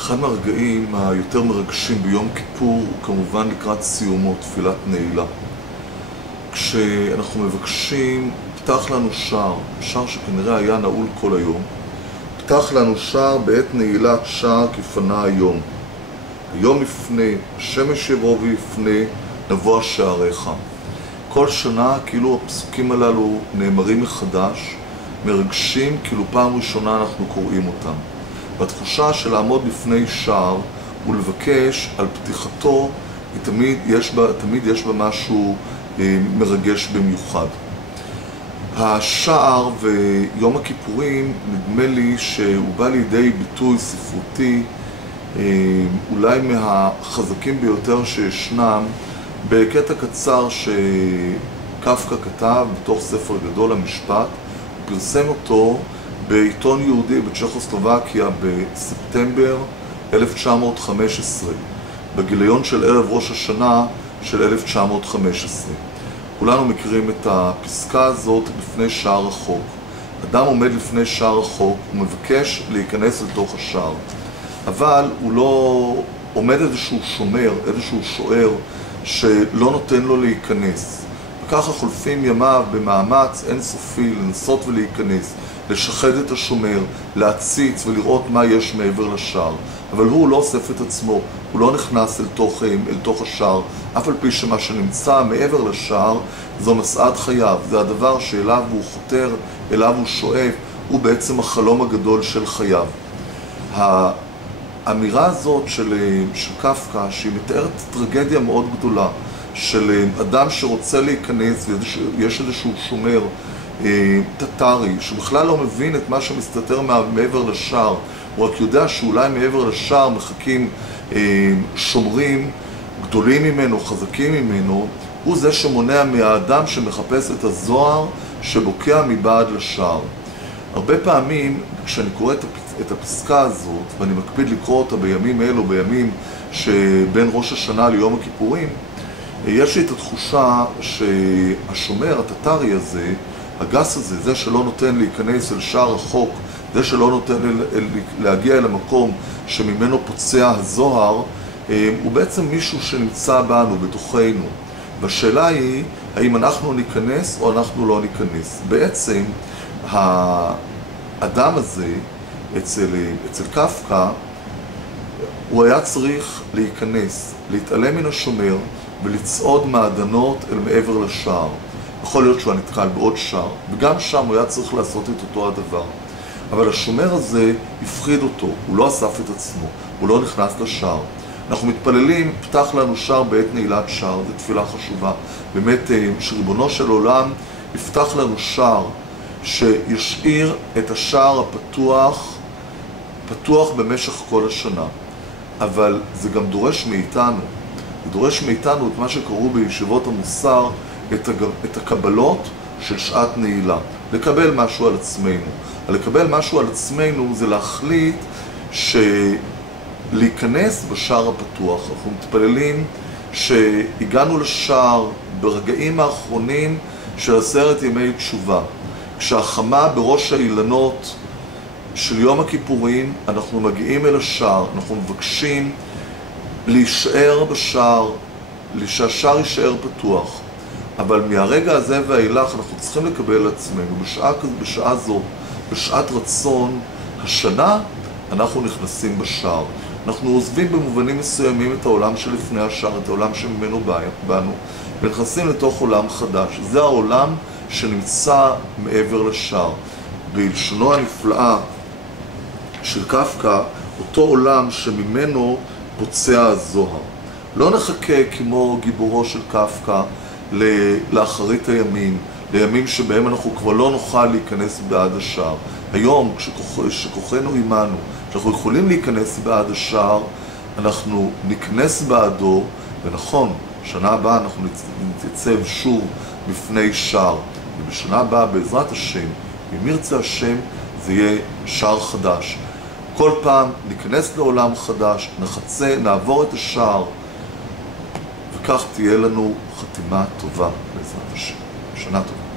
אחד מהרגעים היותר מרגשים ביום כיפור הוא כמובן לקראת סיומו, תפילת נעילה. כשאנחנו מבקשים, פתח לנו שער, שער שכנראה היה נעול כל היום, פתח לנו שער בעת נעילת שער כפנה היום. היום יפנה, השמש יבוא ויפנה, נבוא שעריך. כל שנה כאילו הפסוקים הללו נאמרים מחדש, מרגשים כאילו פעם ראשונה אנחנו קוראים אותם. והתחושה של לעמוד בפני שער ולבקש על פתיחתו, תמיד יש בה משהו מרגש במיוחד. השער ויום הכיפורים נדמה לי שהוא בא לידי ביטוי ספרותי אולי מהחזקים ביותר שישנם בקטע קצר שקפקא כתב בתוך ספר גדול המשפט. הוא פרסם אותו בעיתון יהודי בצ'כוסלובקיה בספטמבר 1915, בגיליון של ערב ראש השנה של 1915. כולנו מכירים את הפסקה הזאת לפני שער החוק. אדם עומד לפני שער החוק, הוא מבקש להיכנס לתוך השער, אבל הוא לא עומד איזשהו שומר, איזשהו שוער שלא נותן לו להיכנס. וככה חולפים ימיו במאמץ אינסופי לנסות ולהיכנס, לשחד את השומר, להציץ ולראות מה יש מעבר לשער. אבל הוא לא אוסף את עצמו, הוא לא נכנס אל תוך השער, אף על פי שמה שנמצא מעבר לשער זו משאת חייו, זה הדבר שאליו הוא חותר, אליו הוא שואף, הוא בעצם החלום הגדול של חייו. האמירה הזאת של קפקא, שהיא מתארת טרגדיה מאוד גדולה, של אדם שרוצה להיכנס ויש איזשהו שומר טטרי שבכלל לא מבין את מה שמסתתר מעבר לשער, הוא רק יודע שאולי מעבר לשער מחכים שומרים גדולים ממנו, חזקים ממנו. הוא זה שמונע מהאדם שמחפש את הזוהר שבוקע מבעד לשער. הרבה פעמים כשאני קורא את הפסקה הזאת, ואני מקפיד לקרוא אותה בימים אלו, בימים שבין ראש השנה ליום הכיפורים, יש לי את התחושה שהשומר הטטרי הזה, הגס הזה, זה שלא נותן להיכנס אל שער החוק, זה שלא נותן להגיע אל המקום שממנו פוצע הזוהר, הוא בעצם מישהו שנמצא בנו, בתוכנו. והשאלה היא, האם אנחנו ניכנס או אנחנו לא ניכנס. בעצם, האדם הזה, אצל קפקא, הוא היה צריך להיכנס, להתעלם מן השומר ולצעוד מעדנות אל מעבר לשער. יכול להיות שהוא נתקל בעוד שער, וגם שם הוא היה צריך לעשות את אותו הדבר. אבל השומר הזה הפחיד אותו, הוא לא אסף את עצמו, הוא לא נכנס לשער. אנחנו מתפללים, פתח לנו שער בעת נעילת שער, זו תפילה חשובה. באמת, שריבונו של עולם יפתח לנו שער, שישאיר את השער פתוח במשך כל השנה. אבל זה גם דורש מאיתנו. זה דורש מאיתנו את מה שקראו בישיבות המוסר, את הקבלות של שעת נעילה. לקבל משהו על עצמנו. לקבל משהו על עצמנו זה להחליט להיכנס בשער הפתוח. אנחנו מתפללים שהגענו לשער ברגעים האחרונים של 10 ימי תשובה. כשהחמה בראש האילנות של יום הכיפורים, אנחנו מגיעים אל השער, אנחנו מבקשים להישאר בשער, שהשער יישאר פתוח. אבל מהרגע הזה והאילך אנחנו צריכים לקבל על עצמנו, בשעה זו, בשעת רצון השנה, אנחנו נכנסים בשער. אנחנו עוזבים במובנים מסוימים את העולם שלפני השער, את העולם שממנו באנו, ונכנסים לתוך עולם חדש. זה העולם שנמצא מעבר לשער. בלשונו הנפלאה של קפקא, אותו עולם שממנו פוצע הזוהר. לא נחכה כמו גיבורו של קפקא לאחרית הימים, לימים שבהם אנחנו כבר לא נוכל להיכנס בעד השער. היום, כשכוחנו עמנו, שאנחנו יכולים להיכנס בעד השער, אנחנו ניכנס בעדו, ונכון, שנה הבאה אנחנו נתייצב שוב בפני שער. ובשנה הבאה, בעזרת השם, אם ירצה השם, זה יהיה שער חדש. כל פעם ניכנס לעולם חדש, נעבור את השער, וכך תהיה לנו חתימה טובה בעזרת השם. שנה טובה.